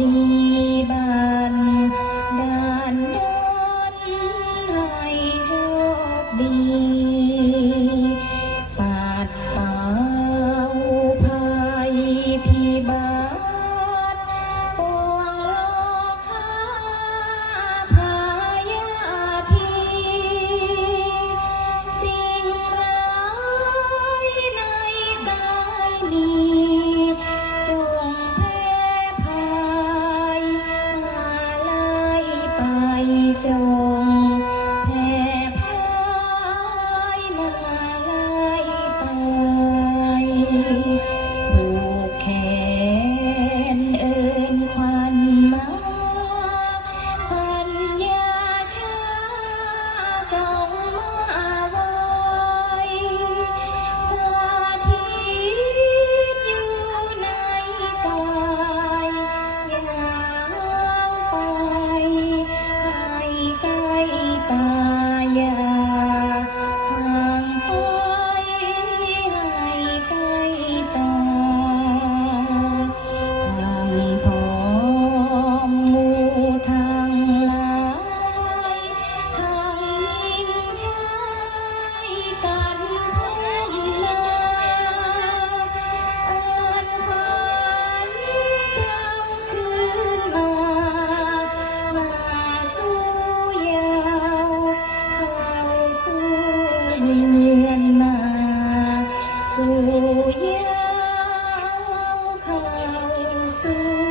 ดีบัน 번째 Thank.